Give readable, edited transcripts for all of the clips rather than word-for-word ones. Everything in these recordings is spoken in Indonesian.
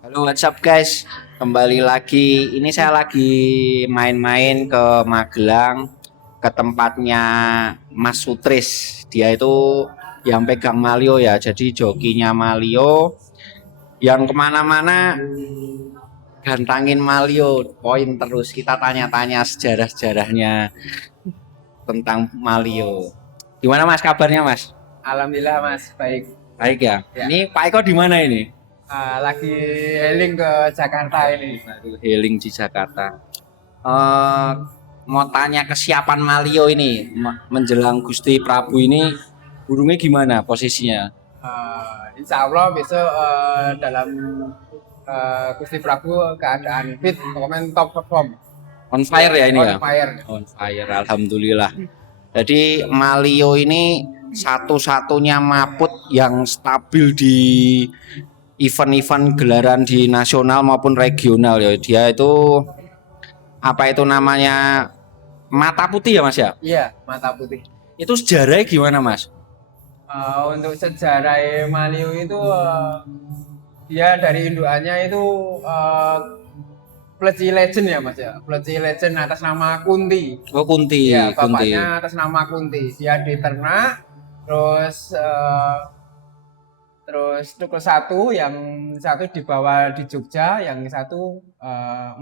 Halo, what's up guys? Kembali lagi. Ini saya lagi main-main ke Magelang, ke tempatnya Mas Sutris. Dia itu yang pegang Malio ya. Jadi jokinya Malio yang kemana-mana gantangin Malio, poin terus. Kita tanya-tanya sejarah-sejarahnya tentang Malio. Gimana Mas kabarnya Mas? Alhamdulillah Mas, baik. Baik ya. Ya, Ini Pak Eko di mana ini? lagi healing ke Jakarta ini. Healing di Jakarta. eh Mau tanya kesiapan Malio ini menjelang Gusti Prabu ini burungnya gimana posisinya? Insya Allah besok dalam Gusti Prabu keadaan fit, komen top perform. On fire ya ini On ya? fire. On fire, alhamdulillah. Jadi Malio ini satu-satunya maput yang stabil di event-event gelaran di nasional maupun regional ya. Dia itu apa itu namanya mata putih ya Mas ya? Iya, mata putih. Itu sejarahnya gimana Mas? Untuk sejarah Maliu itu dia dari indukannya itu Pleci Legend ya Mas ya. Pleci Legend atas nama Kunti. Oh Kunti, Iya, Kunti. bapaknya atas nama Kunti. Dia diternak, terus itu ke satu, yang satu dibawa di Jogja, yang satu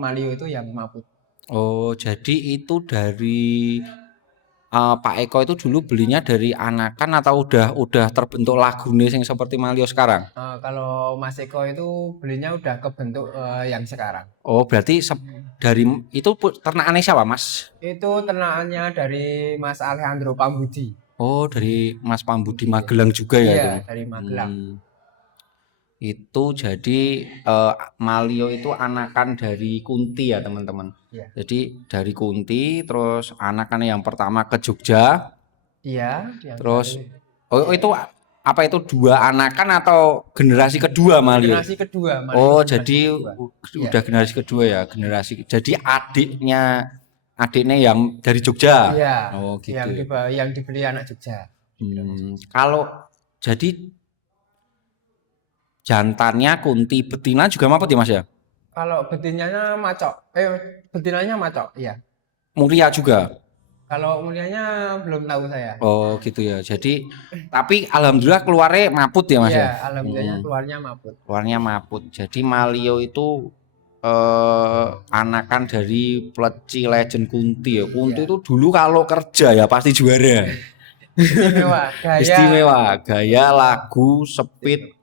Malio itu yang Maput. Oh, jadi itu dari Pak Eko itu dulu belinya dari anakan atau udah terbentuk lagune yang seperti Malio sekarang? Kalau Mas Eko itu belinya udah kebentuk yang sekarang. Oh, berarti dari itu ternakannya siapa, Mas? Itu ternakannya dari Mas Alejandro Pambudi. Oh, dari Mas Pambudi Magelang juga ya Iya, itu. dari Magelang. Itu jadi Malio itu anakan dari Kunti ya, teman-teman. Iya. Jadi dari Kunti terus anakannya yang pertama ke Jogja. Iya, yang Terus satu. itu apa itu dua anakan atau generasi kedua Malio? Generasi kedua, Malio Oh, generasi jadi kedua. Iya. udah generasi kedua ya, generasi. Jadi adiknya yang dari Jogja. Iya, Oh, yang gitu. yang dibeli anak Jogja. Kalau jadi jantannya Kunti, betina juga mapet ya Mas ya? Kalau betinanya macok, betinanya macok, iya. Muria juga. Kalau mulianya belum tahu saya. Oh, gitu ya. Jadi tapi alhamdulillah keluarnya maput ya Mas Iya, ya. alhamdulillahnya keluarnya maput. Keluarnya maput. Jadi Malio itu anakan dari Pleci Legend Kunti ya. Kunti Iya. itu dulu kalau kerja ya pasti juara. Istimewa, gaya. Istimewa, gaya, lagu, speed.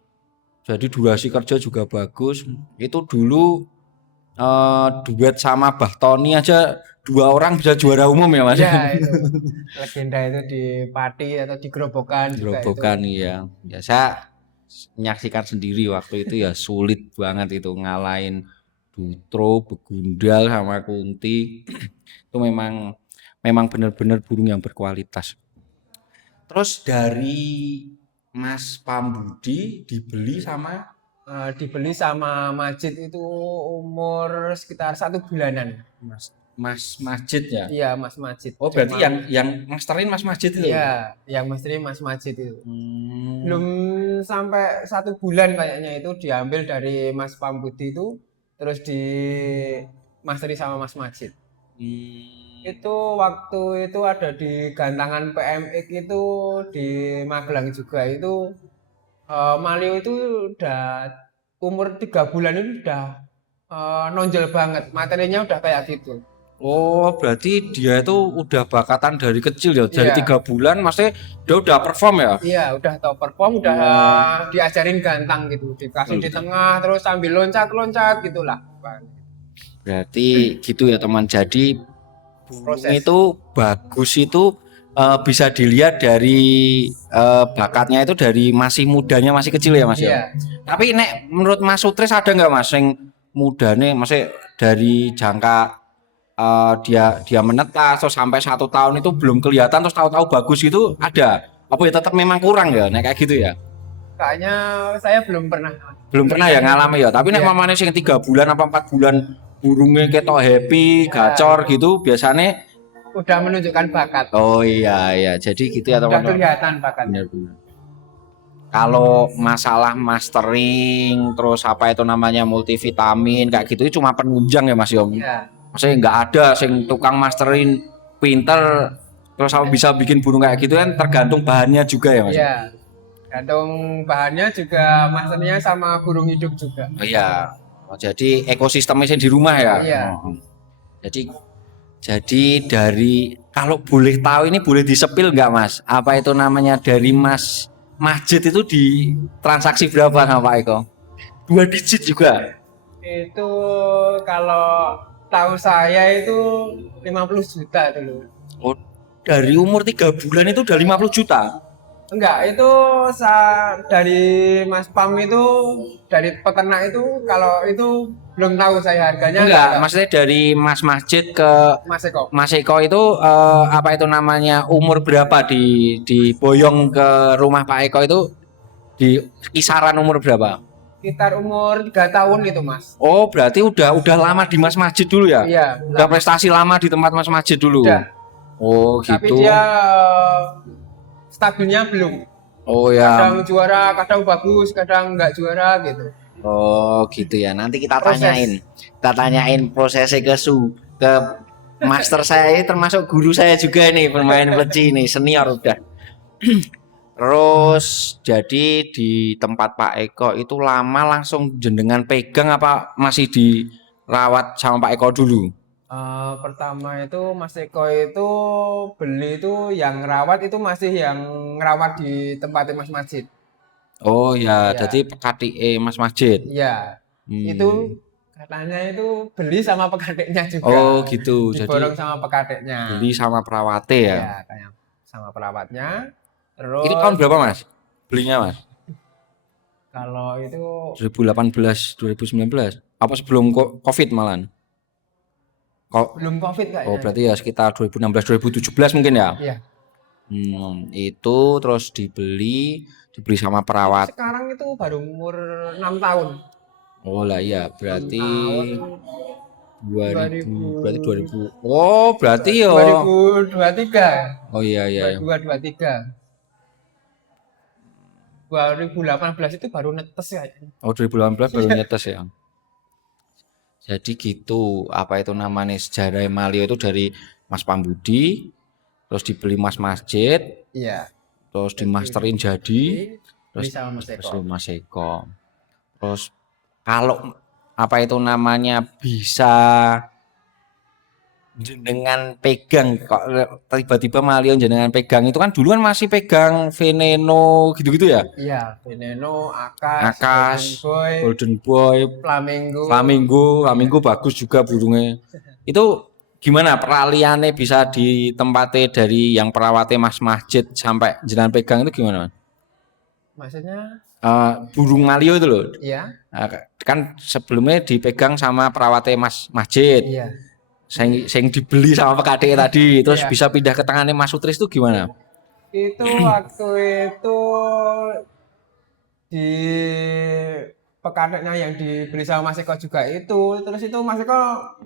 Jadi durasi kerja juga bagus. Itu dulu duet sama Bahtoni aja dua orang bisa juara umum ya Mas. Iya, itu legenda itu di Pati atau di Gerobokan juga itu. Gerobokan ya. Ya saya menyaksikan sendiri waktu itu ya sulit banget itu ngalahin Dutro, Begundal sama Kunti. Itu memang benar-benar burung yang berkualitas. Terus dari Mas Pambudi dibeli sama Dibeli sama Majid itu umur sekitar 1 bulanan, Mas. Mas Majid ya. Iya, Mas Majid. Oh berarti yang masterin Mas Majid itu. Iya, yang misteri Mas Majid itu. Hmm. Belum sampai 1 bulan kayaknya itu diambil dari Mas Pambudi itu, terus di masteri sama Mas Majid. Itu waktu itu ada di gantangan PMX itu di Magelang juga itu, Malio itu udah umur 3 bulan itu udah nonjol banget, materinya udah kayak gitu. Oh berarti dia itu udah bakatan dari kecil ya, dari Iya, 3 bulan, maksudnya dia udah perform ya. iya udah tahu perform, udah diajarin gantang gitu, dikasih di tengah terus sambil loncat-loncat gitulah. Berarti gitu ya teman. Jadi burung Proses. itu bagus itu bisa dilihat dari bakatnya itu dari masih mudanya, masih kecil ya Mas ya. Iya. Tapi nek menurut Mas Sutris ada nggak Mas yang mudane masih dari jangka dia menetas terus sampai 1 tahun itu belum kelihatan terus tahu-tahu bagus gitu ada? Apa ya tetap memang kurang ya nek kayak gitu ya? Kayaknya saya belum pernah. Belum pernah ya ngalami ya. Tapi nek Iya. mamane sing 3 bulan apa 4 bulan burungnya ketok happy, gacor gitu biasanya. Udah menunjukkan bakat. Oh iya iya, jadi gitu ya Udah teman-teman. kelihatan bakatnya. Benar-benar. Kalau masalah mastering, terus apa itu namanya multivitamin kayak gitu itu cuma penunjang ya Mas Yom. Iya. Maksudnya nggak ada sing tukang masterin pinter terus apa bisa bikin burung kayak gitu kan tergantung bahannya juga ya Mas. Iya. Gantung bahannya juga masternya sama burung hidup juga. Oh, iya. Oh, jadi ekosistemnya sih di rumah ya. Iya. Oh. Jadi dari kalau boleh tahu ini boleh disepil nggak Mas? Apa itu namanya dari Mas Majid itu di transaksi berapa sama Pak Eko? 2 digit juga. Itu kalau tahu saya itu 50 juta dulu. Oh, dari umur 3 bulan itu udah 50 juta. Enggak, itu dari Mas Pam itu dari peternak itu kalau itu belum tahu saya harganya Enggak, tahu. maksudnya dari Mas Majid ke Mas Eko. Mas Eko itu apa itu namanya umur berapa di boyong ke rumah Pak Eko itu di kisaran umur berapa? Sekitar umur 3 tahun itu, Mas. Oh, berarti udah lama di Mas Majid dulu ya? Iya, Udah prestasi lama di tempat Mas Majid dulu. udah. Oh, Tapi gitu. dia stabilnya belum. Oh ya. Kadang juara, kadang bagus, kadang nggak juara gitu. Oh, gitu ya. Nanti kita Proses. tanyain. Kita tanyain prosesnya ke master saya ini termasuk guru saya juga nih, pemain peci nih, senior udah. Terus jadi di tempat Pak Eko itu lama langsung jenengan pegang apa masih dirawat sama Pak Eko dulu? Pertama itu Mas Eko itu beli itu yang ngerawat itu masih yang ngerawat di tempatnya Mas Majid. Oh ya, Iya. jadi PKTE Mas Majid. Iya. Hmm. Itu katanya itu beli sama pekadeknya juga. Oh gitu, Diborong jadi sama pekadeknya. beli sama perawatnya ya. Iya, kayak sama perawatnya. Terus Itu tahun berapa Mas? Belinya Mas? kalau itu 2018, 2019? Apa sebelum COVID malan? belum COVID kayaknya. Oh berarti ya sekitar 2016, 2017 mungkin ya? Iya. Itu terus dibeli sama perawat. Sekarang itu baru umur 6 tahun. Oh lah iya, berarti 2000 berarti 2000. Oh, berarti yo. 2023. Oh iya iya. 2023. 2018 itu baru netes kayaknya. Oh 2018 baru nyetes ya. Jadi gitu, apa itu namanya sejarah Malio itu dari Mas Pambudi, terus dibeli Mas Majid, Iya. terus dimasterin jadi, Beli terus sama Mas Eko. Mas Eko. Terus kalau apa itu namanya bisa jenengan pegang kok tiba-tiba Malion jenengan pegang itu kan dulu kan masih pegang Veneno gitu-gitu ya? Iya, Veneno, Akas, Akas, Golden Boy, Golden Boy, Flamingo. Flamingo bagus juga burungnya. Itu gimana peraliannya bisa ditempati dari yang perawatnya Mas Majid sampai jenengan pegang itu gimana? Maksudnya? Burung Malio itu loh. Iya. Kan sebelumnya dipegang sama perawatnya Mas Majid. Iya. Sing dibeli sama PKD tadi, terus Iya. bisa pindah ke tangannya Mas Sutris itu gimana? Itu waktu itu di pekadeknya yang dibeli sama Mas Eko juga itu, terus itu Mas Eko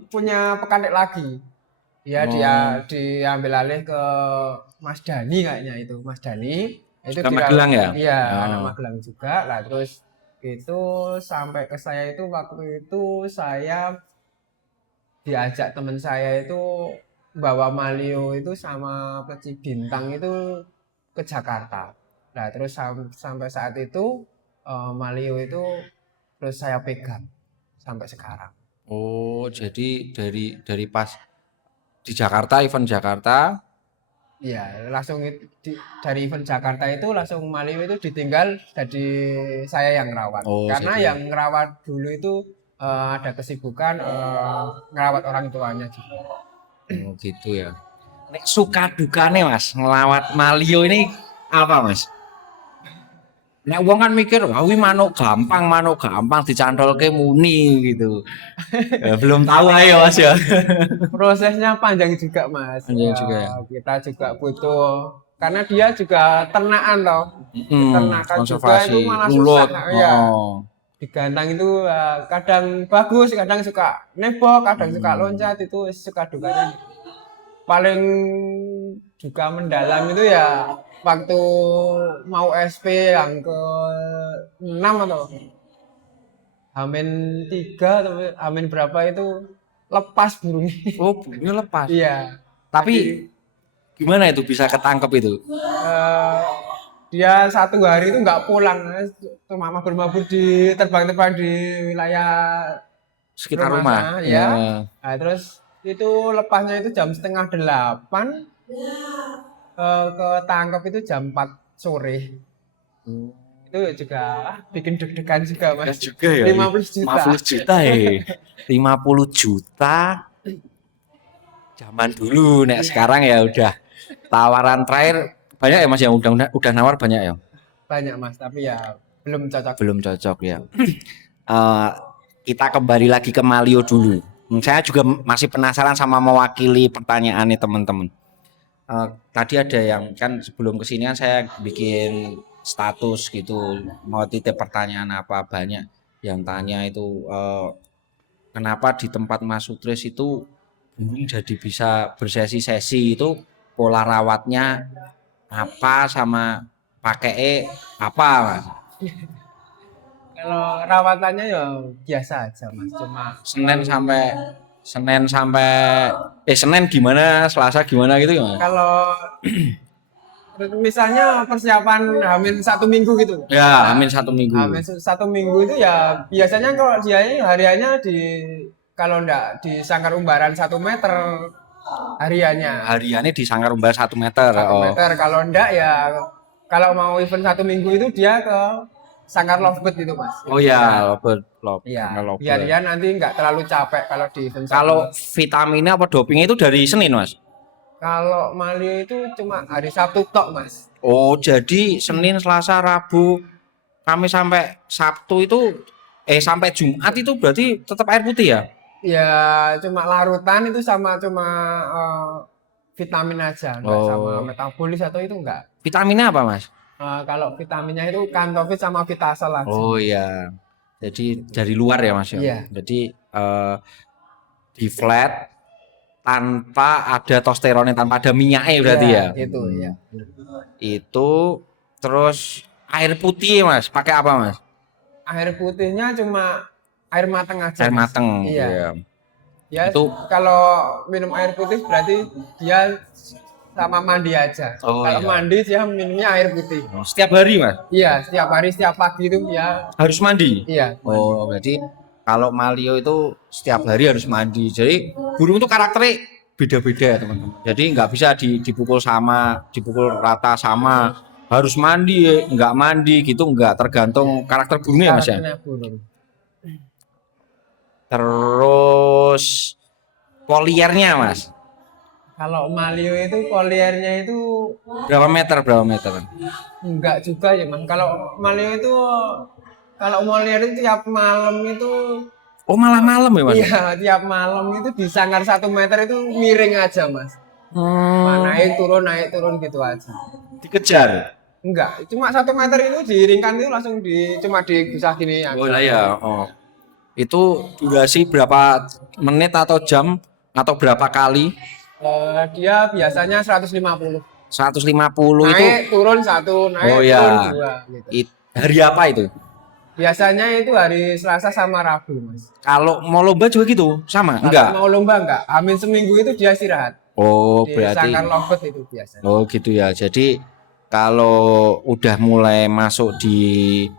punya pekadek lagi. Ya dia diambil alih ke Mas Dani kayaknya itu, Mas Dani. Itu Ke Magelang ya? Iya, anak Magelang juga. Lah terus itu sampai ke saya itu waktu itu saya diajak teman saya itu bawa Malio itu sama peci bintang itu ke Jakarta. Nah terus sampai saat itu Malio itu terus saya pegang sampai sekarang. Oh, jadi dari pas di Jakarta, event Jakarta. Iya, langsung dari event Jakarta itu langsung Malio itu ditinggal jadi saya yang ngerawat. Karena jadi yang ngerawat dulu itu ada kesibukan ngerawat orang tuanya juga. Oh gitu ya. Nek suka dukane Mas ngelawat Malio ini apa Mas? Nek wong kan mikir, wah manuk gampang dicantolke muni gitu. Ya, belum tahu ayo Mas ya. Prosesnya panjang juga Mas. Panjang juga ya. Kita juga butuh karena dia juga ternakan loh. Ternakan juga itu malah nulut. susah. Ya. Digantang itu kadang bagus, kadang suka nebok, kadang suka loncat, itu suka dukanya. Paling juga mendalam itu ya waktu mau SP yang ke 6 atau Hamin 3 atau Hamin berapa itu lepas burungnya. Oh, burungnya lepas. Iya. Tapi gimana itu bisa ketangkep itu? Eh, dia 1 hari itu nggak pulang, cuma mabur-mabur di terbang-terbang di wilayah Sekitar rumah. sana, Ya. ya. Nah, terus itu lepasnya itu jam setengah 8, ketangkep itu jam 4 sore. Itu juga bikin deg-degan juga Ya mas. juga ya. 50 juta. 50 juta ya. 50 juta zaman dulu. Nek sekarang ya udah tawaran terakhir banyak ya Mas yang udah nawar banyak ya. Banyak mas, tapi ya belum cocok. Belum cocok ya. Eh, kita kembali lagi ke Malio dulu. Saya juga masih penasaran sama mewakili pertanyaan nih teman-teman. Tadi ada yang kan sebelum kesinian saya bikin status gitu mau titip pertanyaan apa banyak yang tanya itu kenapa di tempat Mas Sutris itu burung jadi bisa bersesi-sesi itu pola rawatnya apa sama pakai apa Mas? Kalau rawatannya ya biasa aja mas, cuma Senin sampai Senin gimana, Selasa gimana gitu ya Mas? kalau misalnya persiapan Hamin 1 minggu gitu. Ya, Amin 1 minggu. Hamin 1 minggu itu ya biasanya kalau dia ini hariannya kalau enggak di sangkar umbaran 1 meter hariannya. Hariannya di Sangkar Umbal 1 meter. 1 meter. Kalau enggak ya kalau mau event 1 minggu itu dia ke sangkar lovebird itu mas. Oh ya, Iya. lovebird. Biar dia nanti enggak terlalu capek kalau di event Kalau vitaminnya apa dopingnya itu dari Senin, Mas? Kalau Malio itu cuma hari Sabtu tok mas. Oh, jadi Senin, Selasa, Rabu, Kamis sampai Sabtu itu sampai Jumat itu berarti tetap air putih ya? Ya cuma larutan itu sama cuma vitamin aja, enggak sama metabolis atau itu enggak. Vitaminnya apa, Mas? Kalau vitaminnya itu Kantofit sama Vitasel aja. Oh iya. Jadi dari luar ya, Mas ya. Iya. Jadi di flat tanpa ada tosteronnya, tanpa ada minyaknya berarti ya. Gitu ya. Itu terus air putih, Mas. Pakai apa, Mas? Air putihnya cuma air mateng aja. Air Mas. mateng. Iya. Ya Itu kalau minum air putih berarti dia sama mandi aja. Oh, kalau iya. mandi dia minumnya air putih. Setiap hari, Mas? Iya, setiap hari, setiap pagi itu ya. Harus mandi? Iya. Oh, berarti kalau Malio itu setiap hari harus mandi. Jadi burung itu karakternya beda-beda ya teman-teman. Jadi nggak bisa dipukul sama, dipukul rata sama. Harus mandi, nggak mandi gitu nggak tergantung karakter burungnya Mas ya. Karakternya burung. Terus poliernya Mas. Kalau Malio itu poliernya itu Berapa meter? enggak juga ya mas. Kalau Malio itu kalau polier itu tiap malam itu Oh malah malam ya Mas? iya tiap malam itu di sangkar 1 meter itu miring aja mas. Naik turun gitu aja. Dikejar? Enggak, cuma 1 meter itu diiringkan itu langsung cuma digusah gini aja. Oh lah ya. Oh. Itu durasi berapa menit atau jam atau berapa kali? Dia biasanya 150. 150 itu Naik turun 1, naik Oh ya. turun 2 gitu. Hari apa itu? Biasanya itu hari Selasa sama Rabu mas. Kalau mau lomba juga gitu? Sama? Kalau Enggak. mau lomba enggak. Hamin seminggu itu dia istirahat. Oh, Di berarti sangkar lovebird itu biasanya. Oh, gitu ya. Jadi kalau udah mulai masuk di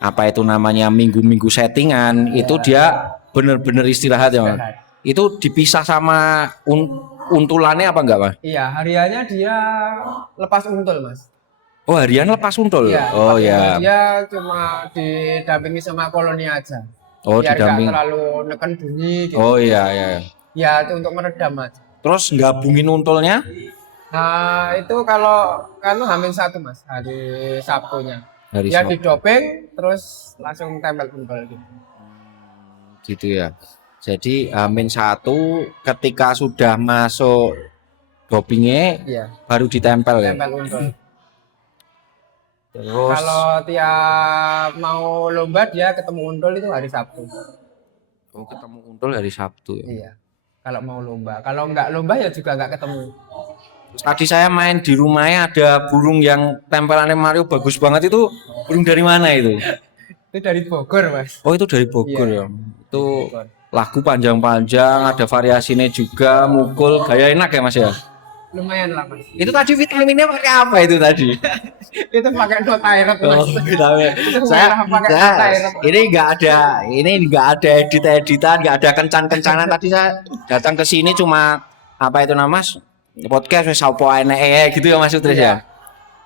apa itu namanya minggu-minggu settingan itu dia bener-bener istirahat ya, Mas. Istirahat. Itu dipisah sama untulannya apa enggak, Mas? Iya, hariannya dia lepas untul, Mas. Oh, harian lepas untul. Iya, Oh lepas ya. untul. Dia cuma didampingi sama koloni aja. Oh, Biar nggak didamping. terlalu neken bunyi gitu. Oh iya ya. Ya, itu untuk meredam aja. Terus gabungin untulnya? Nah, itu kalau Hamin 1, Mas, hari Sabtunya. Hari Dia Sabtu. didopeng terus langsung tempel untul gitu. Gitu ya. Jadi H-1 ketika sudah masuk dopingnya Iya, baru ditempel ya. tempel untul. Terus Kalau tiap mau lomba dia ketemu untul itu hari Sabtu. oh ketemu untul hari Sabtu ya. Iya. Kalau mau lomba, kalau nggak lomba ya juga nggak ketemu. Tadi saya main di rumahnya ada burung yang tempelannya Mario bagus banget itu burung dari mana itu? Itu dari Bogor, Mas. Oh itu dari Bogor Iya, ya. Itu Bogor. lagu panjang-panjang, ada variasinya juga, mukul, gaya enak ya Mas ya. Lumayan lah, Mas. Itu tadi vitaminnya pakai apa itu tadi? Itu pakai Nota Air, Oh, Mas. vitamin. Itu Saya, merah pakai Nota Air. ini nggak ada edit-editan, nggak ada kencan-kencanan. Tadi saya datang ke sini cuma apa itu nama Mas? Podcast wis apa eneke gitu ya Mas Utris ya. Iya.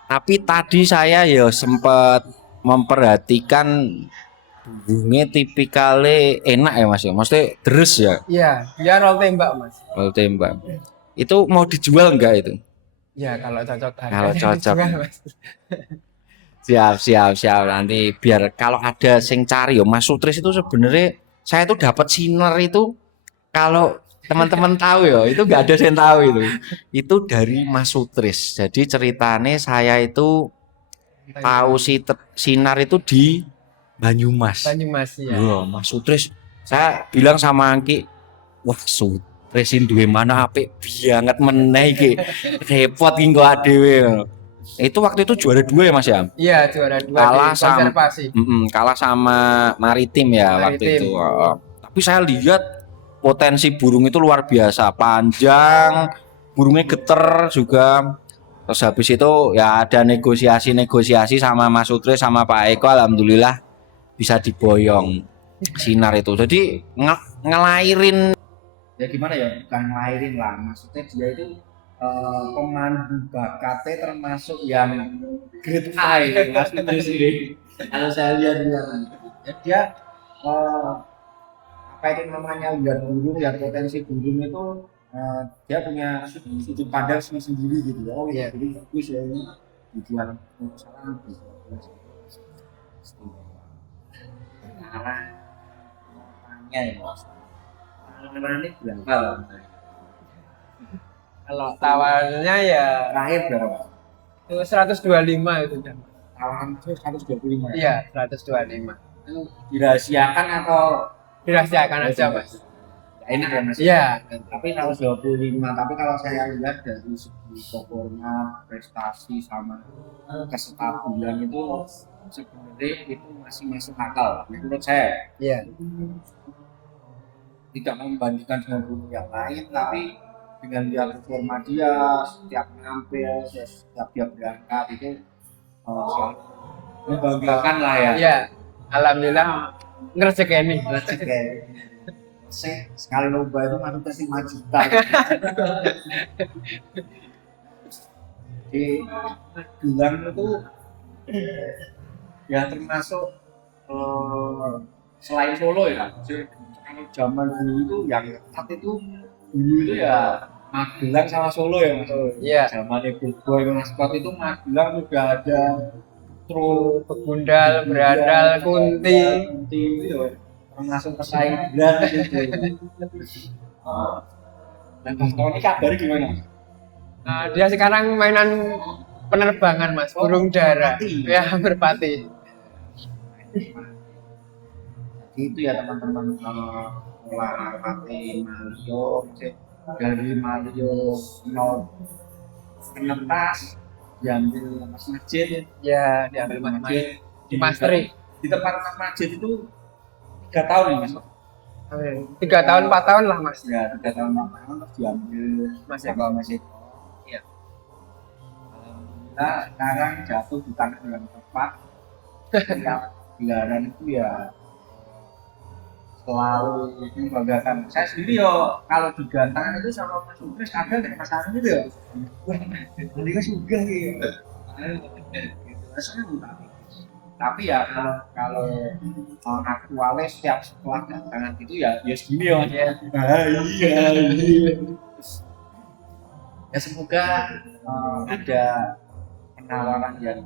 Tapi tadi saya ya sempat memperhatikan burungnya tipikalnya enak ya Mas ya. Maksudnya deres ya Iya, dia roll tembak, Mas. kalau tembak. Itu mau dijual enggak itu? Ya, kalau cocok Kalau harganya cocok. dijual, Mas. Siap nanti biar kalau ada sing cari ya Mas Sutris itu sebenarnya saya tuh dapat sinar itu kalau teman-teman tahu ya itu nggak ada yang tahu itu dari Mas Sutris. Jadi ceritanya saya itu tahu sinar itu di Banyumas. Banyumas ya. Wah, Mas Sutris saya bilang sama Angki, wah Sutris ini duwe mana apik banget meneh iki. Repot iki kok adewe. Itu waktu itu juara 2 ya Mas ya? Iya, juara 2 Kalah di konservasi. kalah sama Maritim ya waktu Maritim. itu. Tapi saya lihat potensi burung itu luar biasa, panjang, burungnya geter juga. Terus habis itu ya ada negosiasi sama Mas Sutris sama Pak Eko, alhamdulillah bisa diboyong sinar itu. Jadi ngelairin ya gimana ya? Bukan ngelairin lah, maksudnya dia itu pemandu bakatnya termasuk yang grade A ya, Mas Sutris ini. Kalau saya lihat dia apa itu namanya lihat burung, lihat potensi burung itu dia punya sudut pandang sendiri gitu ya. Oh ya, jadi bagus ya ini dibuat salah gitu. Arah tanya ya Mas. Ini berapa? Kalau tawarnya ya Terakhir berapa? itu 125 itu kan. Tawaran itu 125. Iya, 125. Itu dirahasiakan atau Dirahasiakan aja, Mas. ya enak ya Mas? Iya. Tapi 125, tapi kalau saya lihat dari segi performa, prestasi sama kestabilan itu sebenarnya itu masih masuk akal menurut saya. Iya. Tidak membandingkan dengan burung yang lain, tapi dengan dia performa dia setiap nampil, setiap dia berangkat itu selalu membanggakan lah ya. Iya. Alhamdulillah ngerjekeni. Sekali lomba itu masuk ke 5 juta. Di Magelang itu ya termasuk selain Solo ya. Kalau zaman dulu itu yang ketat itu dulu itu ya Magelang sama Solo ya Mas. Iya. Zaman Big Boy Maskot itu Magelang udah ada Tro, Begundal, berandal, kunti. itu ya. Termasuk pesaing berat gitu. Dan Mas Tony kabarnya gimana? Nah, dia sekarang mainan penerbangan, Mas, burung dara. Ya, merpati. Itu ya teman-teman olah merpati Mario, dari Mario mau penetas diambil Mas Majid Ya, diambil Mas Majid. Di Masteri. Di tempat Mas Majid itu 3 tahun nih Mas. 3 tahun 4 tahun lah, Mas. Ya 3 tahun 4 tahun terus diambil Mas sama Mas Eko. Iya. Alhamdulillah sekarang jatuh di tangan yang tepat. Yang gelaran itu ya selalu membanggakan. Saya sendiri yo kalau digantang itu sama Mas Sutris ada dari Mas Arif itu ya. Wah, mereka juga gitu. Tapi ya kalau aktualnya setiap setelah gantangan itu ya segini ya. Iya. Ya semoga ada penawaran yang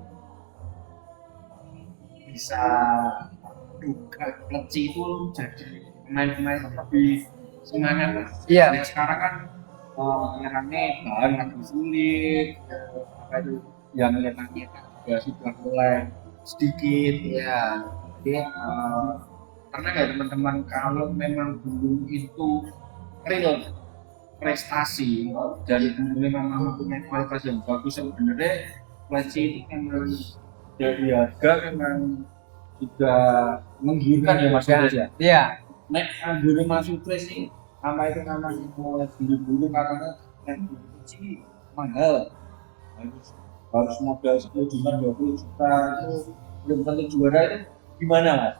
bisa kleci itu jadi pemain-pemain lebih semangat lah. Iya. Nah, sekarang kan nyerangnya bahan lebih sulit, apa itu yang nyetak juga sudah mulai sedikit. Iya. Jadi karena ya teman-teman kalau memang belum itu real prestasi dari memang punya kualitas yang bagus sebenarnya Leci itu memang dari harga memang juga menggiurkan ya Mas Sutris ya. Iya. Nek anggure Mas Sutris sih apa itu namanya mulai buru-buru karena sih mahal. Harus modal 10 juta 20 juta itu belum tentu juara itu gimana Mas?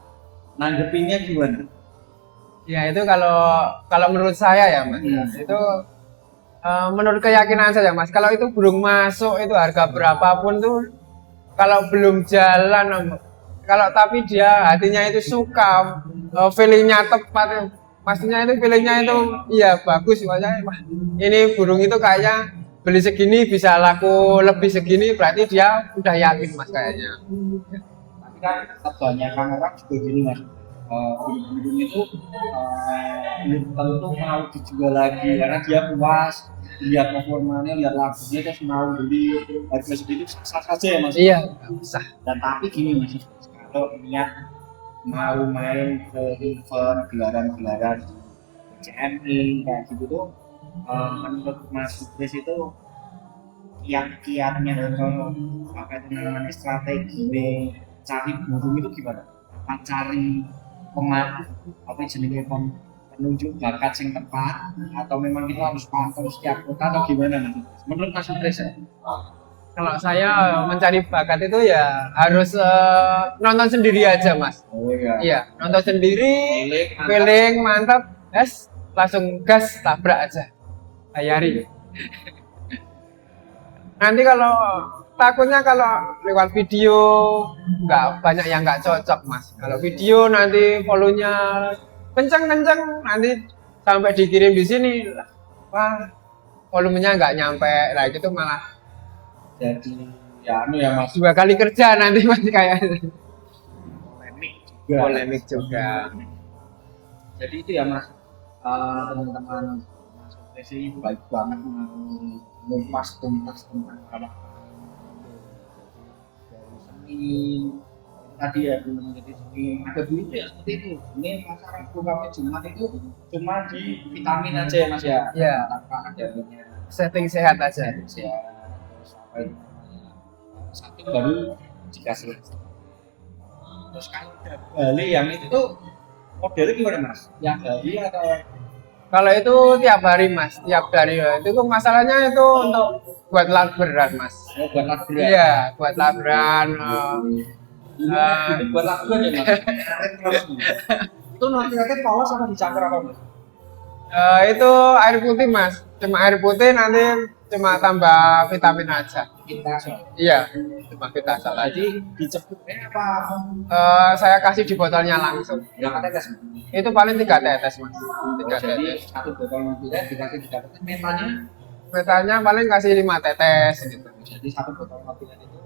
Nanggepinnya gimana? Ya itu kalau menurut saya ya Mas, itu menurut keyakinan saya Mas, kalau itu burung masuk itu harga berapapun tuh kalau belum jalan, kalau tapi dia hatinya itu suka, feelingnya tepat, pastinya itu feelingnya itu iya bagus, makanya wah, ini burung itu kayaknya beli segini bisa laku lebih segini, berarti dia udah yakin Mas kayaknya. Tapi kan kebanyakan orang juga gini Mas, burung-burung itu belum tentu mau dijual lagi karena dia puas lihat performanya, lihat lagunya terus mau beli harga segitu sah saja ya Mas. Iya, sah. Dan tapi gini Mas, kalau niat mau main ke event gelaran-gelaran CMI kayak gitu tuh, menurut Mas Sutris itu kiat-kiatnya atau apa itu namanya strategi cari burung itu gimana? Apa cari pemain apa jenisnya penunjuk bakat yang tepat atau memang kita harus pantau setiap kota atau gimana Mas? Menurut Mas Sutris ya? Kalau saya mencari bakat itu ya harus nonton sendiri aja Mas. Oh iya. Iya, nonton sendiri, feeling mantap, langsung gas tabrak aja, bayari. Nanti kalau takutnya kalau lewat video nggak banyak yang nggak cocok Mas. Kalau video nanti volumenya kencang-kencang, nanti sampai dikirim di sini, wah volumenya nggak nyampe, lah itu malah Jadi ya anu ya Mas, 2 kali kerja nanti Mas kayak polemik juga. polemik juga. Jadi itu ya Mas, teman-teman Mas Sutris sih baik banget mengupas tuntas tentang dari seni tadi ya menjadi seni ada dulu ya seperti itu. Ini pasaran programnya Jumat itu cuma di vitamin aja ya Mas ya. Iya. Tanpa ada Setting sehat aja. ya terus apa itu namanya, satu baru dikasih. Terus kalau udah Bali yang itu tuh modelnya gimana Mas? Yang Bali atau Kalau itu tiap hari Mas, tiap hari. Itu masalahnya itu untuk buat labran Mas. buat lagu Iya, buat labran. itu buat lagu ya Mas? Itu nanti polos sama dicakar apa Mas? Itu air putih Mas, cuma air putih nanti cuma tambah vitamin aja. Kita Iya, cuma vitamin aja. jadi diceputnya apa? Saya kasih di botolnya langsung. Berapa tetes? Itu paling 3 tetes Mas. 3 Jadi tetes. satu botol mobilnya dikasih 3 tetes. Mentalnya Metalnya paling kasih 5 tetes gitu. jadi satu botol mobilnya itu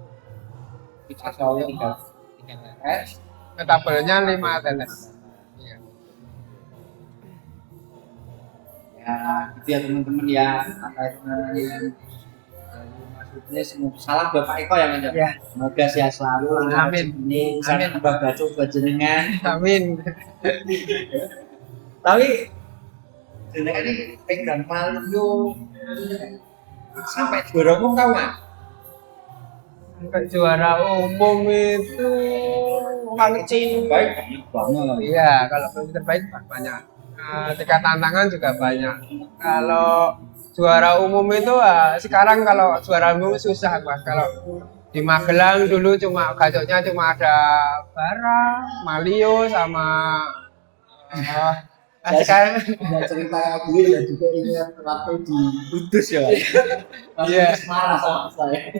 kita soalnya 3 tetes. Metabelnya 5 tetes. Iya. Ya itu ya teman-teman ya apa itu namanya Mas Sutris, salam Bapak Eko yang ada. Ya. Semoga sehat selalu. Amin. Ini bisa Amin. tambah baca buat jenengan. Amin. Tapi jenengan ini pegang Mario sampai juara umum kau Mas? Sampai juara umum itu Baik banget. iya, kalau terbaik banyak. Tingkat tantangan juga banyak. Kalau juara umum itu sekarang kalau juara umum susah Mas. Kalau di Magelang dulu cuma gacoknya cuma ada Bara, Malio sama sekarang Ada cerita gue ya juga ingat waktu di Kudus ya. Iya. Marah sama saya.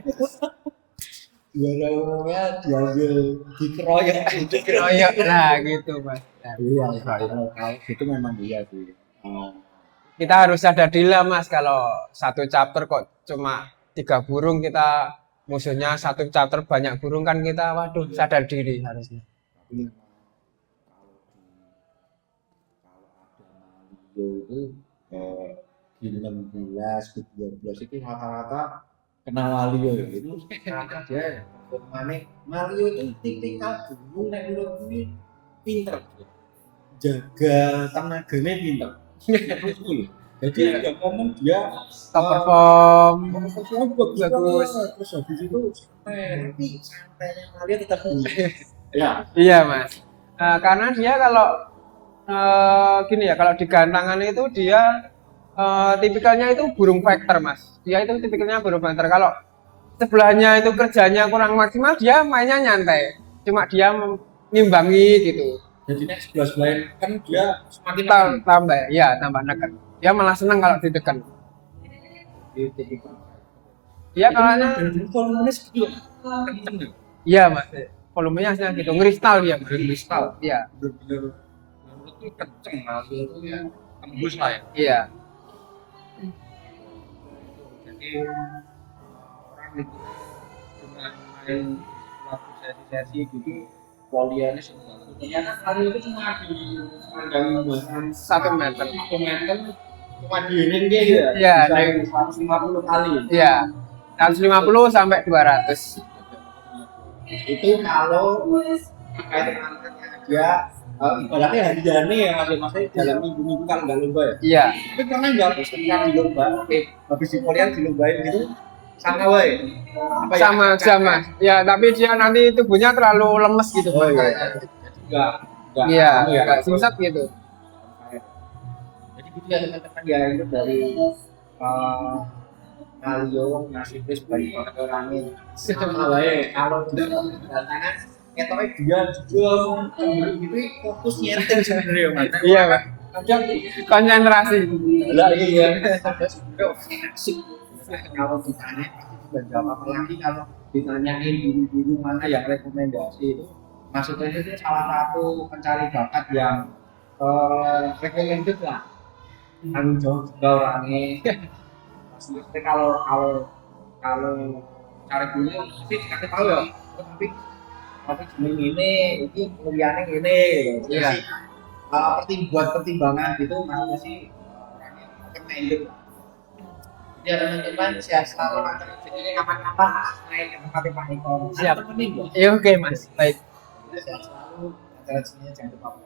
Juara umumnya diambil dikeroyok. dikeroyok lah gitu Mas. Iya, kalau itu memang iya sih. Kita harus sadar diri lah Mas, kalau satu chapter kok cuma 3 burung, kita musuhnya satu chapter banyak burung kan, kita waduh sadar diri harusnya. Itu di 16 ke 12 itu rata-rata kenal Malio itu kakak dia mana Malio itu tinggal burung naik burung ini pinter jaga tenaganya pinter. Jadi yang ngomong dia top perform bagus, bagus. terus habis itu santai, tapi santainya kalian tetap ya. Iya mas. Karena dia kalau gini ya, kalau di gantangan itu dia tipikalnya itu burung fighter mas. Dia itu tipikalnya burung fighter. Kalau sebelahnya itu kerjanya kurang maksimal, dia mainnya nyantai. Cuma dia ngimbangi gitu. Jadi nek sebelah kan dia semakin Tambah, ya tambah neken. Dia malah seneng kalau ditekan. gitu. Dia kalahnya, Volumenya segitu kenceng ya. iya mas. Volumenya hanya gitu, ngeristal dia. Kristal. Iya, Bener-bener itu kenceng lah, itu ya tembus lah ya. iya. Jadi orang itu dengan main waktu sesi-sesi gitu poliannya semua. Ternyata kali itu cuma di pandangan bahkan 1 meter. 1 meter cuma di ring dia ya. Iya, Bisa ring. 150 kali. Iya, 150 sampai 200. Itu kalau terkait dengan dia ibaratnya hari jalani ya masing-masing dalam minggu-minggu kan nggak lomba ya. Iya, Tapi pernah nggak ketika di lomba, habis di polian dilombain gitu sama wae. Apa ya? sama. Ya, tapi dia nanti tubuhnya terlalu lemes gitu. Oh Mas. iya. Jadi nggak Iya, anu ya. nggak singkat gitu. Jadi gitu ya teman-teman ya, itu dari Mario ngasih tes bagi orangnya sama wae kalau dia kedatangan ketoknya dia juga gitu fokus nyeting sebenarnya Mas. Iya, Pak. Kadang Konsentrasi. lah iya asik kalau ditanya pasti juga jawab, apalagi kalau ditanyain guru-guru mana yang rekomendasi itu maksudnya itu salah satu pencari bakat yang recommended lah, tanggung jawab juga orangnya. Maksudnya kalau cari guru pasti dikasih tahu ya, tapi gini ini kuliahnya ini gitu. Iya. Buat pertimbangan gitu maksudnya sih orangnya recommended. Ya teman-teman, sehat selalu nanti jadi kapan-kapan main ke tempat Pak Eko. Siap. Temenin ya. Iya, oke, Mas. Baik. Sehat selalu. Jangan lupa.